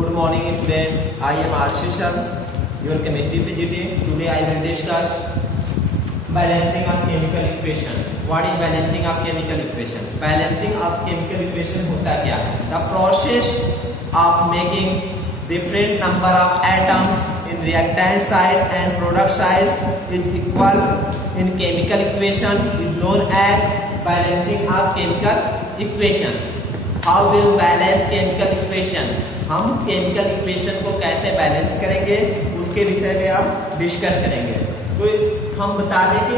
Good morning student. I am Ashish, your chemistry PGT. Today I will discuss balancing of chemical equation. What is balancing of chemical equation? Balancing of chemical equation होता क्या है? The process of making different number of atoms in reactant side and product side is equal in chemical equation is known as balancing of chemical equation. How will balance chemical equation? हम chemical equation को कैसे balance करेंगे उसके विषय में अब discuss करेंगे। तो हम बता दें कि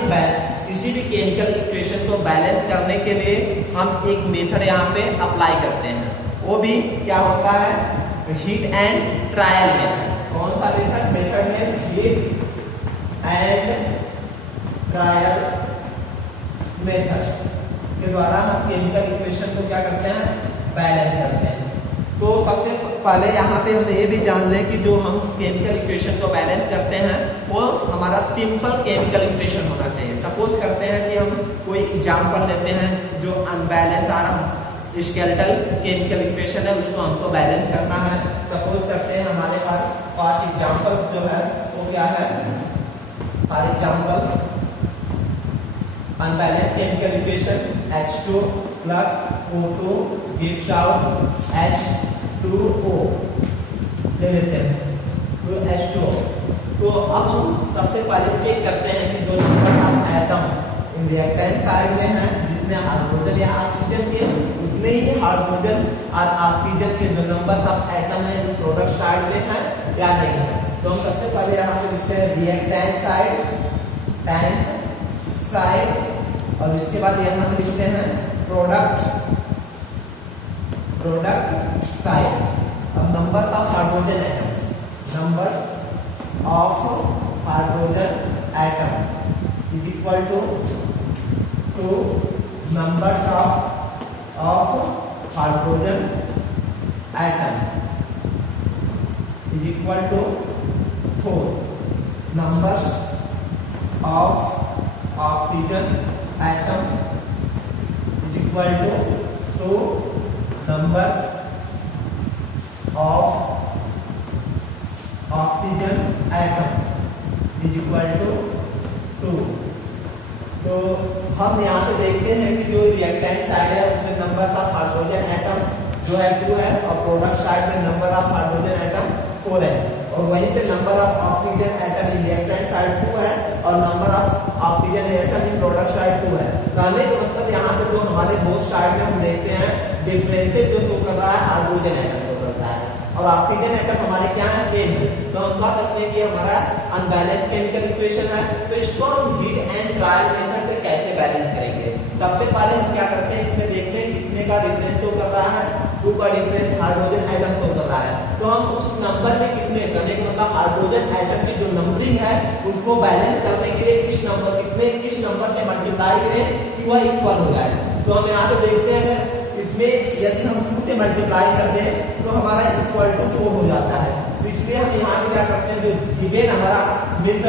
किसी भी केमिकल इक्वेशन को बैलेंस करने के लिए हम एक मेथड यहाँ पे अप्लाई करते हैं, वो भी क्या होता है, हीट एंड ट्रायल मेथड। कौन सा मेथड? मेथड में हीट एंड ट्रायल मेथड के द्वारा हम केमिकल इक्वेशन को क्या करते हैं, बैलेंस करते हैं। तो सबसे पहले यहाँ पे हम ये भी जान लें कि जो हम केमिकल इक्वेशन को बैलेंस करते हैं वो हमारा सिंपल केमिकल इक्वेशन होना चाहिए। सपोज करते हैं कि हम कोई एग्जाम्पल लेते हैं जो अनबैलेंस आ रहा स्केलेटल केमिकल इक्वेशन है, उसको हमको बैलेंस करना है। सपोज करते हैं हमारे पास एग्जाम्पल जो है वो क्या है, for example unbalance chemical equation H2 plus O2 gives out H2O ले लेते हैं, तो H2O। तो अब हम सबसे पहले चेक करते हैं कि जो number atom in reactant side में है, जितने हाइड्रोजन या ऑक्सीजन के उतने ही हाइड्रोजन और ऑक्सीजन के जो नंबर ऑफ एटम है प्रोडक्ट साइड में है या नहीं है। तो हम सबसे पहले यहाँ पे लिखते हैं रिएक्टेंट साइड और उसके बाद यहाँ पे लिखते हैं प्रोडक्ट साइड। अब number of hydrogen atom, number of hydrogen atom is equal to number of hydrogen atom is equal to 4 numbers of oxygen atom is equal to number of oxygen atom is equal to 2। तो हम यहाँ पे देखते हैं कि जो reactant side है उसमें नंबर ऑफ हाइड्रोजन एटम जो है 2 है और प्रोडक्ट साइड में नंबर ऑफ हाइड्रोजन एटम 4 है, और वहीं पे number of oxygen atom in reactant side 2 है और number of oxygen atom in product side 2 है। कहने का मतलब यहाँ पे जो हमारे बोथ साइड में हम देखते हैं डिफरेंसेस जो शो कर रहा है हाइड्रोजन एटम शो करता है और ऑक्सीजन एटम हमारे क्या है, सेम है। तो हम कह सकते हैं कि हमारा अनबैलेंस केमिकल इक्वेशन है। तो इसको हम हीट एंड ट्रायल मेथड से कैसे बैलेंस करेंगे? सबसे पहले हम क्या करते हैं, इसमें देखते हैं कितने का डिफरेंस शो कर रहा है, 2 का डिफरेंस हाइड्रोजन एटम शो कर रहा है। तो हम उस नंबर में कितने करने का मतलब हाइड्रोजन एटम की जो नंबरिंग है उसको बैलेंस करने के लिए किस नंबर से मल्टीप्लाई करें कि वह इक्वल हो जाए। तो हम यहाँ पे देखते हैं इसमें यदि हम 2 से मल्टीप्लाई कर दें तो हमारा इक्वल टू 4 हो जाता है। तो इसलिए हम यहाँ पे क्या करते हैं, जो गिवन हमारा विद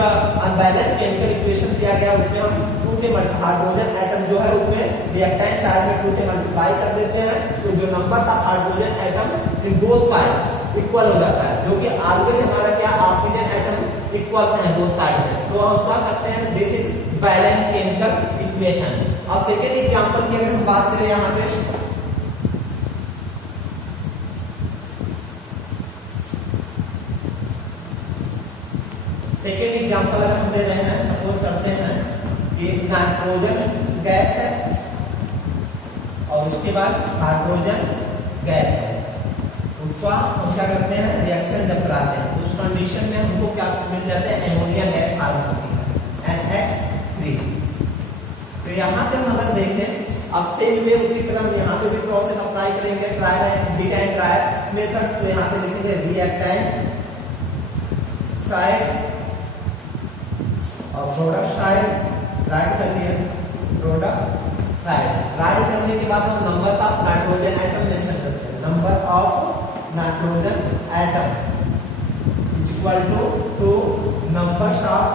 अनबैलेंस केमिकल इक्वेशन दिया गया उसमें हम 2 से हाइड्रोजन एटम जो है उसमें रिएक्टेंट साइड में 2 से मल्टीप्लाई कर देते हैं। तो जो नंबर था hydrogen atom in both side equal हो जाता है, जो कि ऑलवेज हमारा क्या ऑक्सीजन एटम इक्वल है बोथ साइड में। तो हम कह सकते हैं this is balance chemical equation. अब सेकेंड एग्जांपल की अगर हम बात करें यहाँ पे, सेकेंड एग्जांपल अगर हम ले रहे हैं, सपोज करते हैं कि नाइट्रोजन गैस है और उसके बाद हाइड्रोजन गैस है, उसका हम क्या करते हैं, रिएक्शन जब कराते हैं तो उस कंडीशन में हमको क्या मिल जाता है, एमोनिया गैस फॉर्म होती है NH3। तो यहाँ पे हम अगर देखें अब सेम वे उसी तरह हम यहाँ पे भी प्रोसेस अप्लाई करेंगे, trial heat and trial method. तो यहाँ पे लिखेंगे रिएक्टेंट साइड और प्रोडक्ट साइड राइट कर दिया, प्रोडक्ट साइड राइट करने के बाद हम number of nitrogen atom mention करते हैं। Number of nitrogen atom is equal to numbers of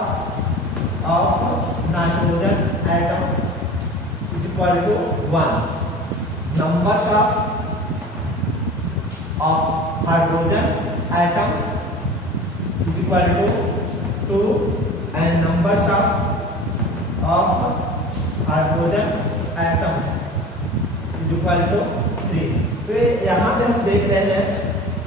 nitrogen atom is equal to 1। numbers of of hydrogen atom is equal to 2 and numbers of hydrogen atom is equal to 3। तो यहाँ पे हम देख रहे हैं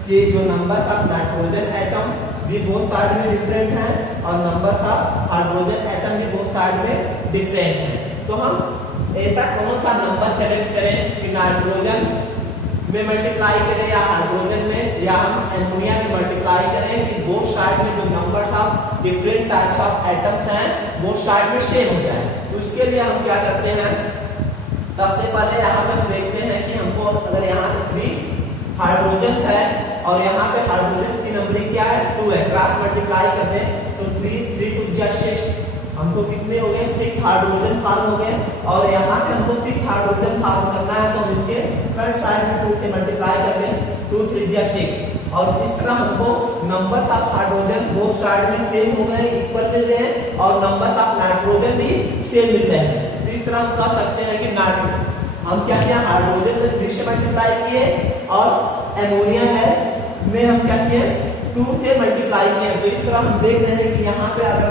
कि जो नंबर ऑफ नाइट्रोजन एटम भी बोथ साइड में डिफरेंट है और नंबर ऑफ हाइड्रोजन एटम भी बोथ साइड में डिफरेंट है। तो हम ऐसा कौन सा नंबर सेलेक्ट करें कि नाइट्रोजन में मल्टीप्लाई करें या हाइड्रोजन में या हम एमोनिया में मल्टीप्लाई करें कि बोथ साइड में जो numbers of different types of atoms हैं बोथ साइड में सेम हो जाए। तो उसके लिए हम क्या करते हैं, सबसे पहले यहाँ पे देखते हैं कि हमको अगर यहाँ पे 3 हाइड्रोजन है और यहाँ पे हाइड्रोजन की नंबरिंग क्या है 2 है, क्रॉस मल्टीप्लाई करते हैं तो 3 2 जा 6 हमको कितने हो गए 6 हाइड्रोजन फॉर्म हो गए। और यहाँ पे हमको 6 हाइड्रोजन फॉर्म करना है तो हम इसके फ्रंट साइड में 2 से मल्टीप्लाई कर दें 2 3 जा 6 और इस तरह हमको number of hydrogen both side में सेम हो गए, इक्वल मिल रहे हैं और नंबर ऑफ नाइट्रोजन भी सेम मिल रहे हैं। तो इस तरह हम कह सकते हैं कि हम क्या किया हाइड्रोजन में 3 से मल्टीप्लाई किए और एमोनिया में हम क्या किए 2 से मल्टीप्लाई किए। तो इस तरह हम देख रहे हैं कि यहाँ पे अगर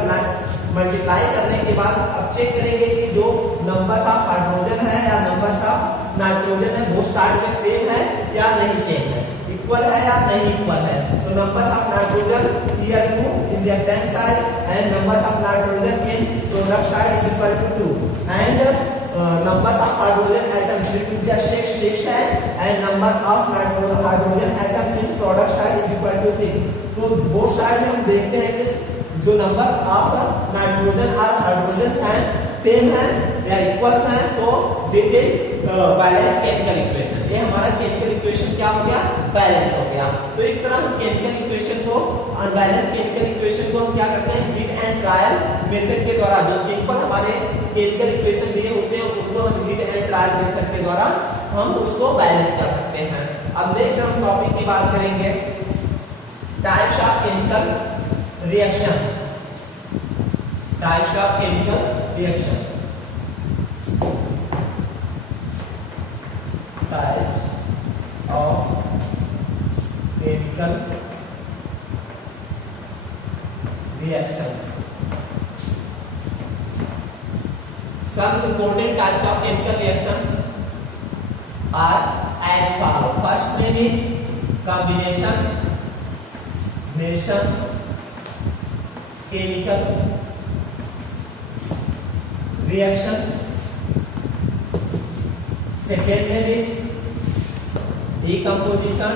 मल्टीप्लाई करने के बाद अब चेक करेंगे कि जो नंबर ऑफ हाइड्रोजन है या नंबर ऑफ नाइट्रोजन है बोथ साइड में सेम है या नहीं सेम है, इक्वल है या नहीं इक्वल है। तो number of nitrogen here 2 in the left side and number of nitrogen in product side is equal to 2 and number of hydrogen atoms 3 2 6 है and number of hydrogen atom in product side is equal to 6। तो both side में हम देखते हैं कि जो number of nitrogen और hydrogen है सेम है या इक्वल है तो this is balance chemical equation. ये हमारा केमिकल इक्वेशन क्या हो गया बैलेंस हो गया। तो इस तरह हम केमिकल इक्वेशन को अनबैलेंस केमिकल इक्वेशन को हम क्या करते हैं हीट एंड ट्रायल मेथड के द्वारा जो सिंपल हमारे केमिकल इक्वेशन दिए होते हैं उनको हम हीट एंड ट्रायल मेथड के द्वारा हम उसको बैलेंस कर सकते हैं। अब नेक्स्ट हम टॉपिक की बात करेंगे types of chemical reaction. Types of chemical reaction, types of chemical reactions. Some important types of chemical reaction are as follow. First name is combination chemical reaction. Second name is decomposition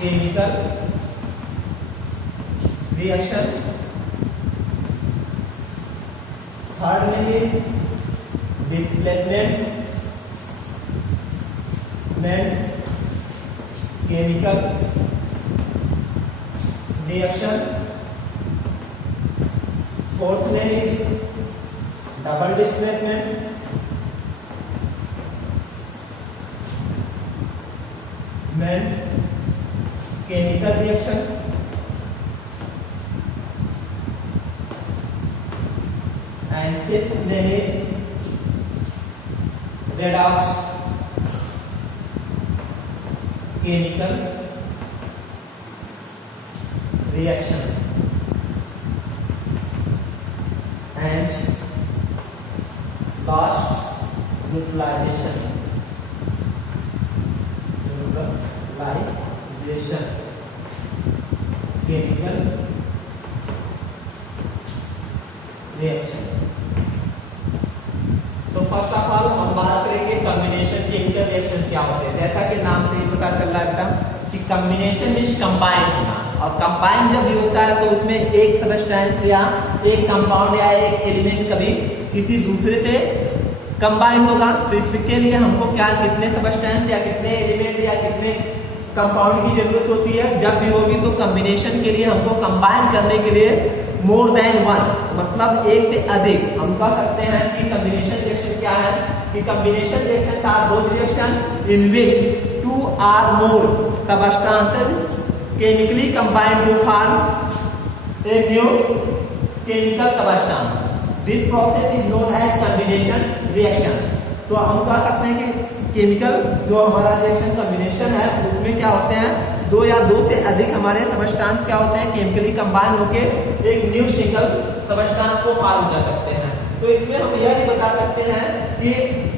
chemical reaction. Third name is displacement chemical reaction. Fourth name is double displacement chemical reaction. And fifth name is redox chemical reaction. And last utilization chemical reaction. तो first of all हम बात करेंगे combination chemical reaction क्या होते हैं। जैसा कि नाम से ही पता चल रहा है एकदम कि कॉम्बिनेशन मींस कंबाइन होना, और कंबाइन जब भी होता है तो उसमें एक सब्सटेंस या एक कंपाउंड या एक एलिमेंट कभी किसी दूसरे से कंबाइन होगा। तो इसके लिए हमको क्या कितने सब्सटेंस या कितने एलिमेंट या कितने कंपाउंड की जरूरत होती है। जब भी होगी तो कॉम्बिनेशन के लिए हमको कंबाइन करने के लिए मोर देन वन, मतलब एक से अधिक। हम कह सकते हैं कि कॉम्बिनेशन रिएक्शन क्या है कि combination reaction are those reaction in which 2 or more substances chemically combined to form a new chemical substance. This process is known as combination reaction. तो हम कह सकते हैं कि केमिकल जो हमारा रिएक्शन कॉम्बिनेशन है उसमें क्या होते हैं, दो या दो से अधिक हमारे सबस्टांस क्या होते हैं, केमिकली कंबाइन होके एक न्यू सिंगल सबस्टांस को फॉर्म कर सकते हैं। तो इसमें हम यह भी बता सकते हैं कि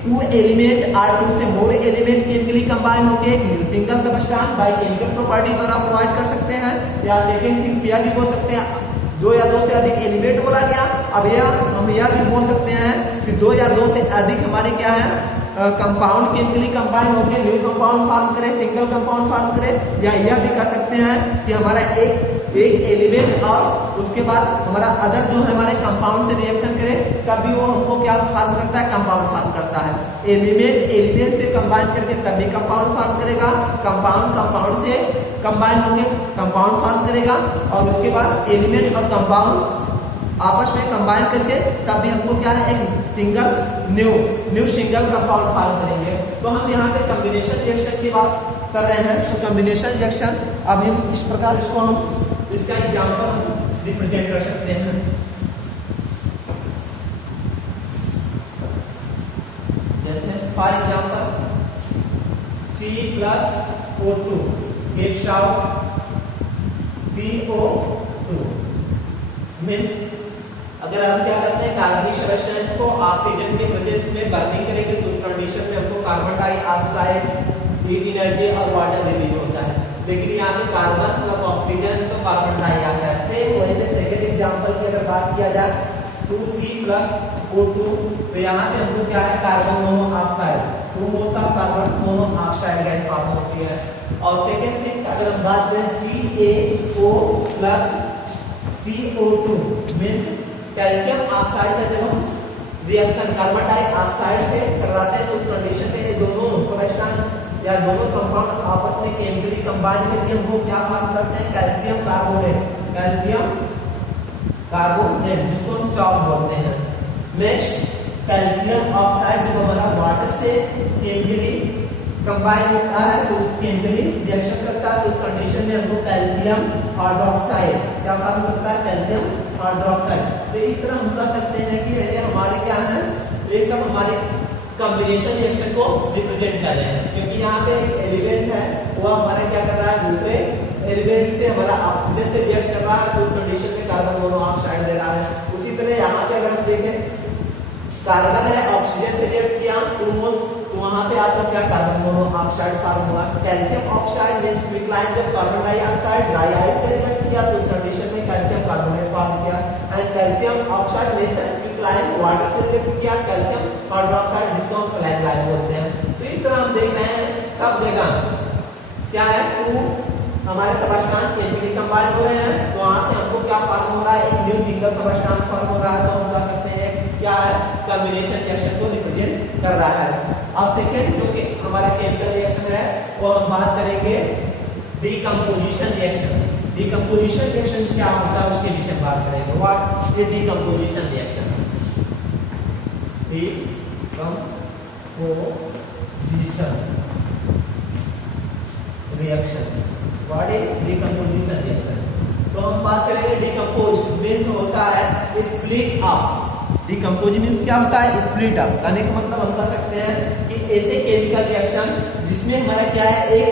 टू एलिमेंट और टू से मोर एलिमेंट केमिकली कंबाइन होके एक new single substance by chemical property द्वारा प्रोवाइड कर सकते हैं। या सेकंड थिंग यह भी बोल सकते हैं, दो या दो से अधिक एलिमेंट बोला गया। अब हम यह भी बोल सकते हैं कि दो या दो से अधिक हमारे क्या है, कंपाउंड केमिकली कंबाइन होकर न्यू कंपाउंड फॉर्म करे, सिंगल कंपाउंड फॉर्म करे। या यह भी कह सकते हैं कि हमारा एक एलिमेंट और उसके बाद हमारा अदर जो है हमारे कंपाउंड से रिएक्शन करे, तभी वो हमको क्या फॉर्म करता है, कंपाउंड फॉर्म करता है। एलिमेंट से कंबाइन करके तभी कंपाउंड फॉर्म करेगा, कंपाउंड से कंबाइन होकर कंपाउंड फॉर्म करेगा, और उसके बाद एलिमेंट और कंपाउंड आपस में कंबाइन करके तब भी हमको क्या है, एक single new single compound form करेंगे। तो हम यहाँ पे कॉम्बिनेशन रिएक्शन की बात कर रहे हैं। तो कॉम्बिनेशन रिएक्शन अब हम इस प्रकार इसको हम इसका एग्जांपल रिप्रेजेंट कर सकते हैं। जैसे for example C+O2 gives out CO2 means अगर हम क्या करते हैं, कार्बनिक सबस्टेंस को ऑक्सीजन के प्रेजेंस में बर्निंग करेंगे तो उस कंडीशन में हमको कार्बन डाइऑक्साइड, हीट एनर्जी और वाटर रिलीज होता है। लेकिन यहाँ पे कार्बन प्लस ऑक्सीजन तो कार्बन डाइऑक्साइड। सेम वही से सेकंड एग्जांपल की अगर बात किया जाए 2C+O2, तो यहाँ पे हमको क्या है, carbon monoxide, 2 moles of carbon monoxide gas form होती है। और सेकंड थिंग अगर हम बात करें CaO plus CO2 means calcium oxide का जब हम रिएक्शन कार्बन डाइऑक्साइड से कराते हैं तो उस कंडीशन में ये दोनों सबस्टेंस या दोनों कंपाउंड आपस में केमिकली कंबाइन करके हमको क्या फॉर्म करते हैं, कैल्शियम कार्बोनेट जिसको हम चॉक बोलते हैं। नेक्स्ट कैल्शियम ऑक्साइड जब हमारा वाटर से केमिकली कंबाइन होता है तो केमिकली रिएक्शन करता है, तो उस कंडीशन में हमको कैल्शियम हाइड्रोक्साइड क्या फॉर्म करता है, कैल्शियम हाइड्रोक्साइड। तो इस तरह हम कह सकते हैं कि ये हमारे क्या है, ये सब हमारे कॉम्बिनेशन रिएक्शन को रिप्रेजेंट कर रहे हैं। क्योंकि यहाँ पे एक एलिमेंट है वो हमारा क्या कर रहा है, दूसरे एलिमेंट से हमारा ऑक्सीजन से रिएक्ट कर रहा है, तो उस कंडीशन में कार्बन मोनोऑक्साइड दे रहा है। उसी तरह यहाँ पे अगर हम देखें कार्बन है ऑक्सीजन से रिएक्ट किया 2 मोल्स, तो वहां पे आपका क्या कार्बन मोनोऑक्साइड फॉर्म हुआ। कैल्शियम ऑक्साइड मींस क्विकलाइन जब कार्बन डाइऑक्साइड ड्राई आइस से रिएक्ट किया तो इस कंडीशन में कैल्शियम कार्बोनेट फॉर्म किया। And calcium oxide means quicklime water से रिएक्ट किया कैल्शियम हाइड्रोक्साइड जिसको हम सलाइन लाइन बोलते हैं। तो इस तरह हम देख रहे हैं सब जगह क्या है, 2 हमारे सबस्टेंस केमिकली कंबाइन हो रहे हैं, तो वहां से हमको क्या फॉर्म हो रहा है, एक न्यू सिंगल सबस्टेंस फॉर्म हो रहा है। तो हम कह सकते हैं क्या है, कॉम्बिनेशन रिएक्शन को रिप्रेजेंट कर रहा है। अब सेकेंड जो कि हमारा केमिकल रिएक्शन है वो हम बात करेंगे डीकंपोजिशन रिएक्शन। डीकंपोजिशन रिएक्शन क्या होता है उसके विषय में बात करेंगे। What is decomposition reaction? Decomposition reaction, what is decomposition reaction? तो हम बात करेंगे डीकंपोज मींस होता है स्प्लिट अप। डिकम्पोज मीन्स क्या होता है, स्प्लिट अप। कहने का मतलब हम कह सकते हैं कि ऐसे केमिकल रिएक्शन जिसमें हमारा क्या है, एक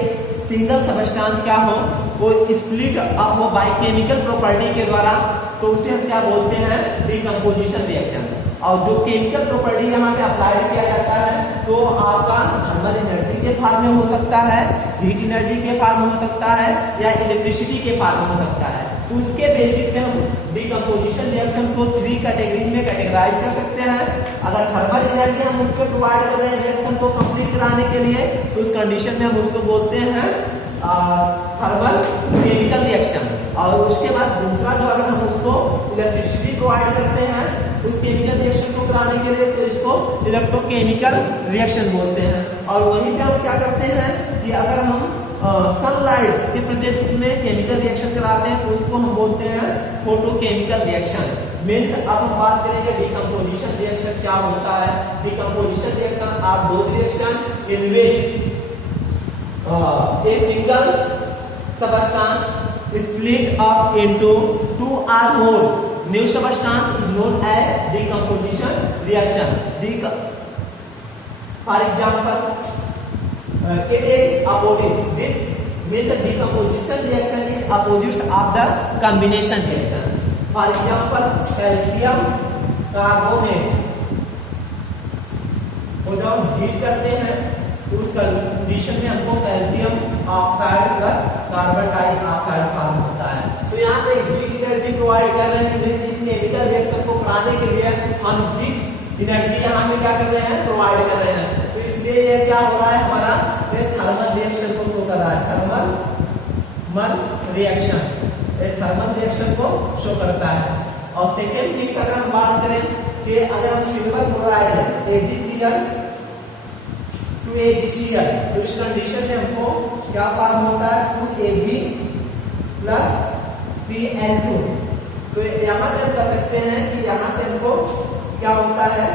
सिंगल सबस्टेंस क्या हो वो स्प्लिट अप हो बाय केमिकल प्रॉपर्टी के द्वारा, तो उसे हम क्या बोलते हैं, डिकम्पोजिशन रिएक्शन। और जो केमिकल प्रॉपर्टी यहाँ पे अप्लाइड किया जाता है तो आपका थर्मल एनर्जी के फॉर्म में हो सकता है, हीट एनर्जी के फॉर्म में हो सकता है, या इलेक्ट्रिसिटी के फॉर्म में हो सकता है। तो उसके बेसिस पे हम डीकंपोजिशन रिएक्शन को 3 कैटेगरीज में कैटेगराइज कर सकते हैं। अगर थर्मल एनर्जी हम उसको प्रोवाइड कर रहे हैं रिएक्शन को कंप्लीट कराने के लिए, तो उस कंडीशन में हम उसको बोलते हैं थर्मल केमिकल रिएक्शन। और उसके बाद दूसरा जो अगर हम उसको इलेक्ट्रिसिटी प्रोवाइड करते हैं उस केमिकल रिएक्शन को कराने के लिए, तो इसको इलेक्ट्रोकेमिकल रिएक्शन बोलते हैं। और वहीं पे हम क्या करते हैं कि अगर हम सनलाइट के प्रेजेंस में केमिकल रिएक्शन कराते हैं तो उसको हम बोलते हैं फोटोकेमिकल रिएक्शन। मीन्स अब हम बात करेंगे डीकंपोजिशन रिएक्शन क्या होता है। डीकंपोजिशन रिएक्शन आर दो reaction in which a single substance split up into 2 or more new substance is known as decomposition reaction. For example, it is opposite. This means the decomposition reaction is opposites of the combination reaction. For example, calcium carbonate को जब heat करते हैं तो उस condition में हमको calcium oxide plus carbon dioxide form होता है। तो यहाँ पे हीट एनर्जी प्रोवाइड कर रहे हैं। इस केमिकल रिएक्शन को कराने के लिए हम हीट एनर्जी यहाँ पे क्या कर रहे हैं, प्रोवाइड कर रहे हैं। तो इसलिए ये क्या हो रहा है, हमारा ये थर्मल रिएक्शन को शो कर रहा है। थर्मल रिएक्शन, ये थर्मल रिएक्शन को शो करता है। और सेकेंड थिंग अगर हम बात करें कि अगर हम सिल्वर क्लोराइड है AgCl टू AgCl, तो इस कंडीशन में हमको क्या फॉर्म होता है, 2Ag प्लस Cl2। तो यहाँ पे हम कह सकते हैं कि यहाँ पे हमको क्या होता है,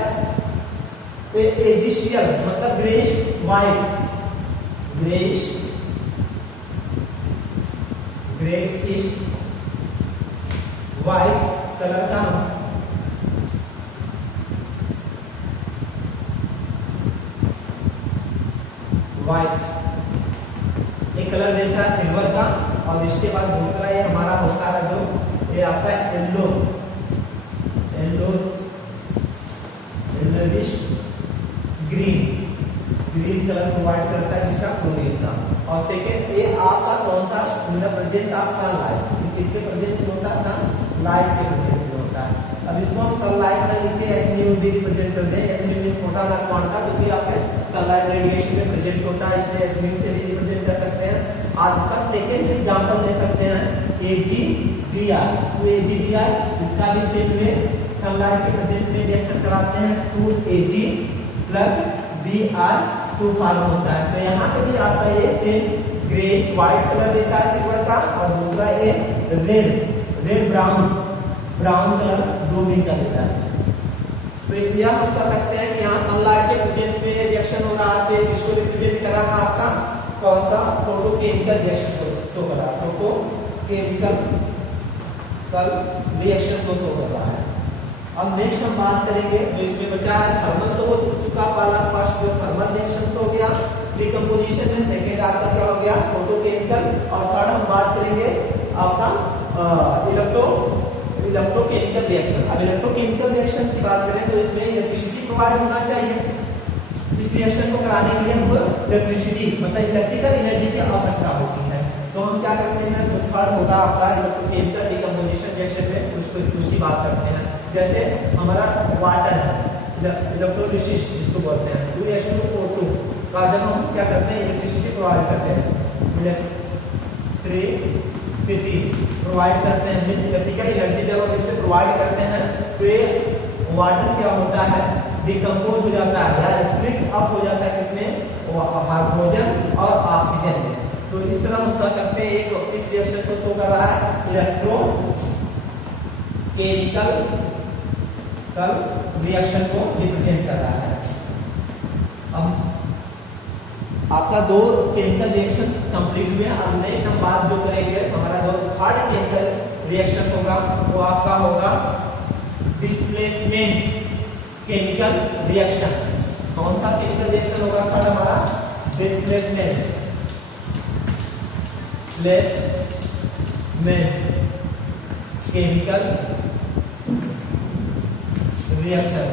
तो AgCl मतलब greyish white, greyish white colour का व्हाइट एक कलर देता है सिल्वर का। और इसके बाद दूसरा ये हमारा होता है जो ये आपका येलोइश ग्रीन कलर प्रोवाइड करता है इसका क्लोरीन का। और सेकेंड ये आपका कौन सा प्रेजेंट ऑफ सनलाइट, किसके प्रेजेंट में होता था, लाइट के प्रेजेंट में होता है। अब इसको हम सनलाइट में लिखते हैं HNu भी रिप्रेजेंट करते हैं। HNu में छोटा ना क्वांटा क्योंकि आपके सनलाइट रेडिएशन में प्रेजेंट होता है, इसलिए HNu से भी रिप्रेजेंट कर सकते हैं। आज का सेकेंड एग्जांपल ले सकते हैं AgBr, तो AgBr इसका भी सेम में सनलाइट के प्रेजेंस में रिएक्शन कराते हैं, 2Ag प्लस Br2 फॉर्म होता है। तो यहाँ पे भी आपका ये ग्रे व्हाइट कलर देता है सिल्वर का, और दूसरा ये रेड ब्राउन कलर ब्लूमिंग का देता है। तो यह हम कह सकते हैं कि यहाँ सनलाइट के प्रेजेंस में रिएक्शन हो रहा है, इसको रिप्रेजेंट कर रहा है आपका कौन सा, फोटोकेमिकल रिएक्शन को कर रहा है, फोटोकेमिकल रिएक्शन को शो कर रहा है। अब नेक्स्ट हम बात करेंगे जो इसमें बचा है, थर्मल तो हो चुका पहला, फर्स्ट जो थर्मल रिएक्शन तो हो गया डिकम्पोजिशन में, सेकेंड आपका क्या हो गया फोटोकेमिकल, और थर्ड हम बात करेंगे आपका इलेक्ट्रोकेमिकल रिएक्शन। अब इलेक्ट्रोकेमिकल रिएक्शन की बात करें तो इसमें इलेक्ट्रिसिटी प्रोवाइड होना चाहिए। इस रिएक्शन को कराने के लिए हमको इलेक्ट्रिसिटी मतलब इलेक्ट्रिकल एनर्जी की आवश्यकता होती है। तो हम क्या करते हैं, जो थर्ड होगा आपका इलेक्ट्रोकेमिकल डिकम्पोजिशन रिएक्शन में उसकी बात करते हैं। जैसे हमारा वाटर है, इलेक्ट्रोलिसिस जिसको बोलते हैं, 2H2O2 का जब हम क्या करते हैं इलेक्ट्रिसिटी प्रोवाइड करते हैं, इलेक्ट्रिसिटी प्रोवाइड करते हैं, इलेक्ट्रिकल एनर्जी जब हम इसमें प्रोवाइड करते हैं तो ये वाटर क्या होता है, डिकम्पोज हो जाता है या स्प्लिट अप हो जाता है किसमें, हाइड्रोजन और ऑक्सीजन में। तो इस तरह हम कह सकते हैं एक इस रिएक्शन को शो कर रहा है इलेक्ट्रो केमिकल रिएक्शन को रिप्रेजेंट कर रहा है। अब आपका दो केमिकल रिएक्शन कंप्लीट हुए। अब नेक्स्ट हम बात जो करेंगे हमारा जो थर्ड केमिकल रिएक्शन होगा वो आपका होगा डिस्प्लेसमेंट केमिकल रिएक्शन। कौन सा केमिकल रिएक्शन होगा थर्ड हमारा, displacement chemical reaction.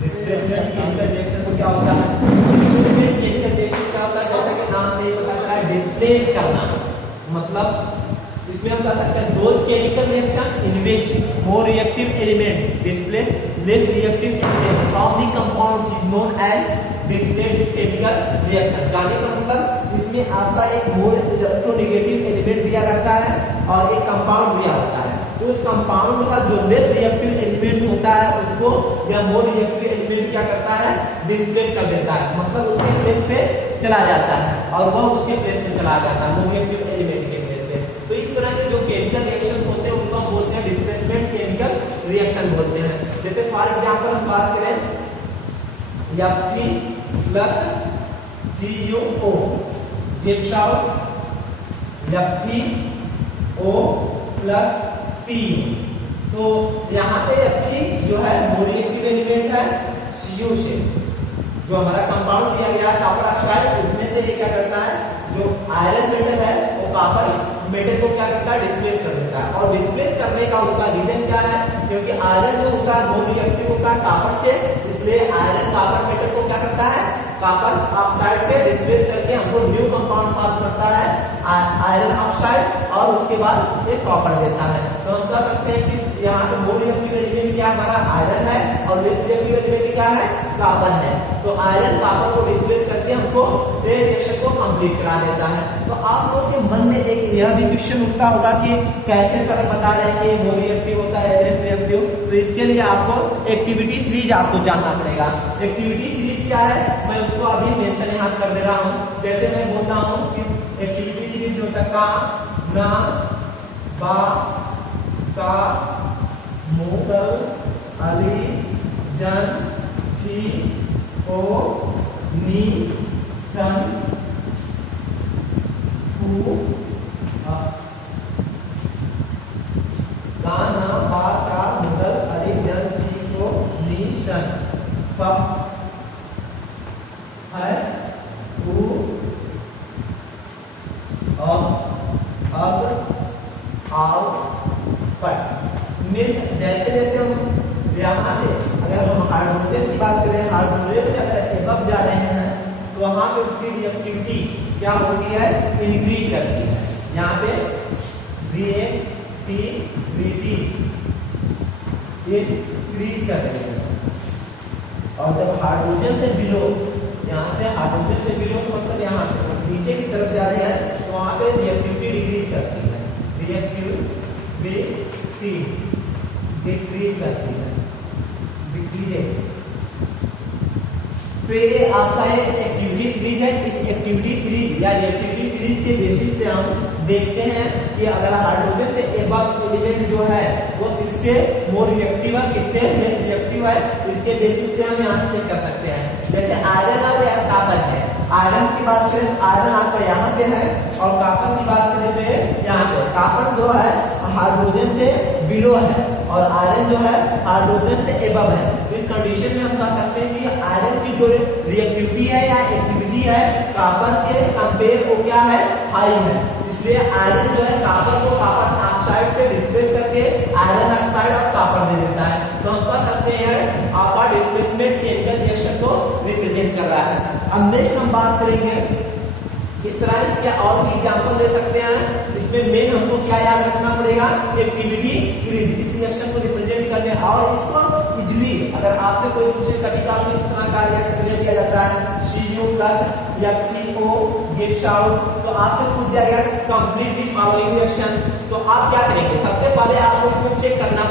Displacement chemical reaction को क्या होता है, डिस्प्लेसमेंट केमिकल रिएक्शन क्या होता है, जैसा कि नाम से ही पता चला है डिस्प्लेस करना, मतलब इसमें हम कह सकते हैं those chemical reaction in which more reactive element displace less reactive element from the compounds is known as displaced chemical reaction. कहने का मतलब इसमें आपका एक मोर इलेक्ट्रोनेगेटिव एलिमेंट दिया रहता है और एक कंपाउंड दिया होता है। तो उस कंपाउंड का जो लेस रिएक्टिव एलिमेंट होता है उसको या मोर रिएक्टिव एलिमेंट क्या करता है, डिस्प्लेस कर देता है, मतलब उसके प्लेस पे चला जाता है और वह उसके प्लेस पे चला जाता है मोर रिएक्टिव एलिमेंट के प्लेस पे। तो इस तरह के जो केमिकल रिएक्शन होते हैं उनको हम बोलते हैं डिस्प्लेसमेंट केमिकल रिएक्शन बोलते हैं। जैसे फॉर एग्जांपल हम बात करें Fe plus CuO gives out FeO plus Cu। तो यहाँ पे Fe जो है मोर रिएक्टिव एलिमेंट है Cu से, जो हमारा कंपाउंड दिया गया है कॉपर ऑक्साइड, उसमें से ये क्या करता है, जो आयरन मेटल है वो कॉपर मेटल को क्या करता है, डिस्प्लेस कर देता है। और डिस्प्लेस करने का उसका रीजन क्या है, क्योंकि आयरन जो होता है नॉन रिएक्टिव होता है कॉपर से, इसलिए आयरन कॉपर मेटल को क्या करता है, कॉपर ऑक्साइड से डिस्प्लेस करके हमको न्यू कंपाउंड फॉर्म करता है आयरन ऑक्साइड, और उसके बाद ये कॉपर देता है। तो हम कह सकते हैं कि यहाँ पे मोर रिएक्टिव एलिमेंट क्या हमारा आयरन है और लेस रिएक्टिव एलिमेंट क्या है, कॉपर है। तो आयरन कॉपर को डिस्प्लेस करके हमको ये रिएक्शन को कंप्लीट करा देता है। तो आप लोगों के मन में एक यह भी क्वेश्चन उठता होगा कि कैसे सर बता रहे हैं कि मोर रिएक्टिव होता है लेस रिएक्टिव, तो इसके लिए आपको एक्टिविटी सीरीज आपको जानना पड़ेगा। एक्टिविटी सीरीज क्या है, मैं उसको अभी मेंशन यहाँ कर दे रहा हूँ। जैसे मैं बोलता हूँ कि एक्टिविटी सीरीज जो होता है का, ना, बा, का, मोगल, अली, जन, फी, ओ, नी, सन, कु, गाना, बा, का, मुगल, अली, जन, फी, ओ, नी, सन, फप, है, उ, अब, आओ, पट। जैसे जैसे हम यहाँ से अगर हम हाइड्रोजन की बात करें, हाइड्रोजन से अगर एबव जा रहे हैं तो वहां पे उसकी रिएक्टिविटी क्या होती है, इंक्रीज करती है। यहाँ पे रिएक्टिविटी इंक्रीज कर रही है। और जब हाइड्रोजन से बिलो, यहाँ पे हाइड्रोजन से बिलो मतलब यहाँ पे नीचे की तरफ जा रहे हैं तो वहां पे रिएक्टिविटी डिक्रीज करती है, रिएक्टिविटी डिक्रीज करती है, डिक्रीज। तो ये आपका एक्टिविटी सीरीज है। इस एक्टिविटी सीरीज या रिएक्टिविटी सीरीज के बेसिस पे हम देखते हैं कि अगर हाइड्रोजन से एबव एलिमेंट जो है वो किससे मोर रिएक्टिव है, किससे लेस रिएक्टिव है, इसके बेसिस पे हम यहाँ से चेक कर सकते हैं। जैसे आयरन और कॉपर है, आयरन की बात करें आयरन आपका यहाँ पे है और कॉपर की बात करें तो यहाँ पे। कॉपर जो है हाइड्रोजन से बिलो है और आयरन जो है हाइड्रोजन से एबव है। तो इस कंडीशन में हम कह सकते हैं कि आयरन की जो रिएक्टिविटी है या एक्टिविटी है कॉपर के कंपेयर वो क्या है, हाई है। इसलिए आयरन जो है कॉपर को कॉपर ऑक्साइड से डिस्प्लेस करके आयरन ऑक्साइड और कॉपर दे देता है। तो हम कह सकते हैं आपका डिस्प्लेसमेंट केमिकल रिएक्शन को रिप्रेजेंट कर रहा है। अब नेक्स्ट हम बात करेंगे इस तरह इसके और भी एग्जांपल दे सकते हैं। इसमें मेन हमको क्या याद रखना पड़ेगा, एक्टिविटी सीरीज इस रिएक्शन को रिप्रेजेंट करने। और इसको इजीली अगर आपसे कोई पूछे कभी कभी इस तरह का रिएक्शन दे दिया जाता है Cu प्लस या FeO गिव्स आउट, तो आपसे पूछ दिया गया कंप्लीट दिस फॉलोइंग रिएक्शन, तो आप क्या करेंगे, सबसे पहले आपको इसको चेक करना